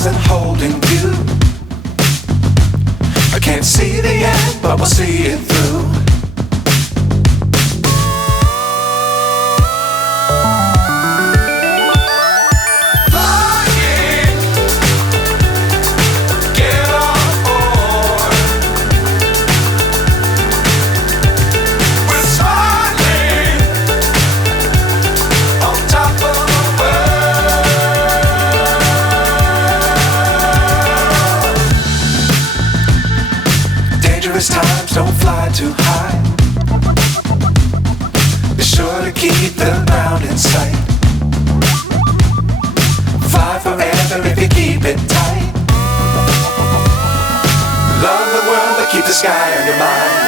stars and holding you. I can't see the end, but we'll see it through. Times don't fly too high. Be sure to keep the ground in sight. Fly forever if you keep it tight. Love the world but keep the sky on your mind.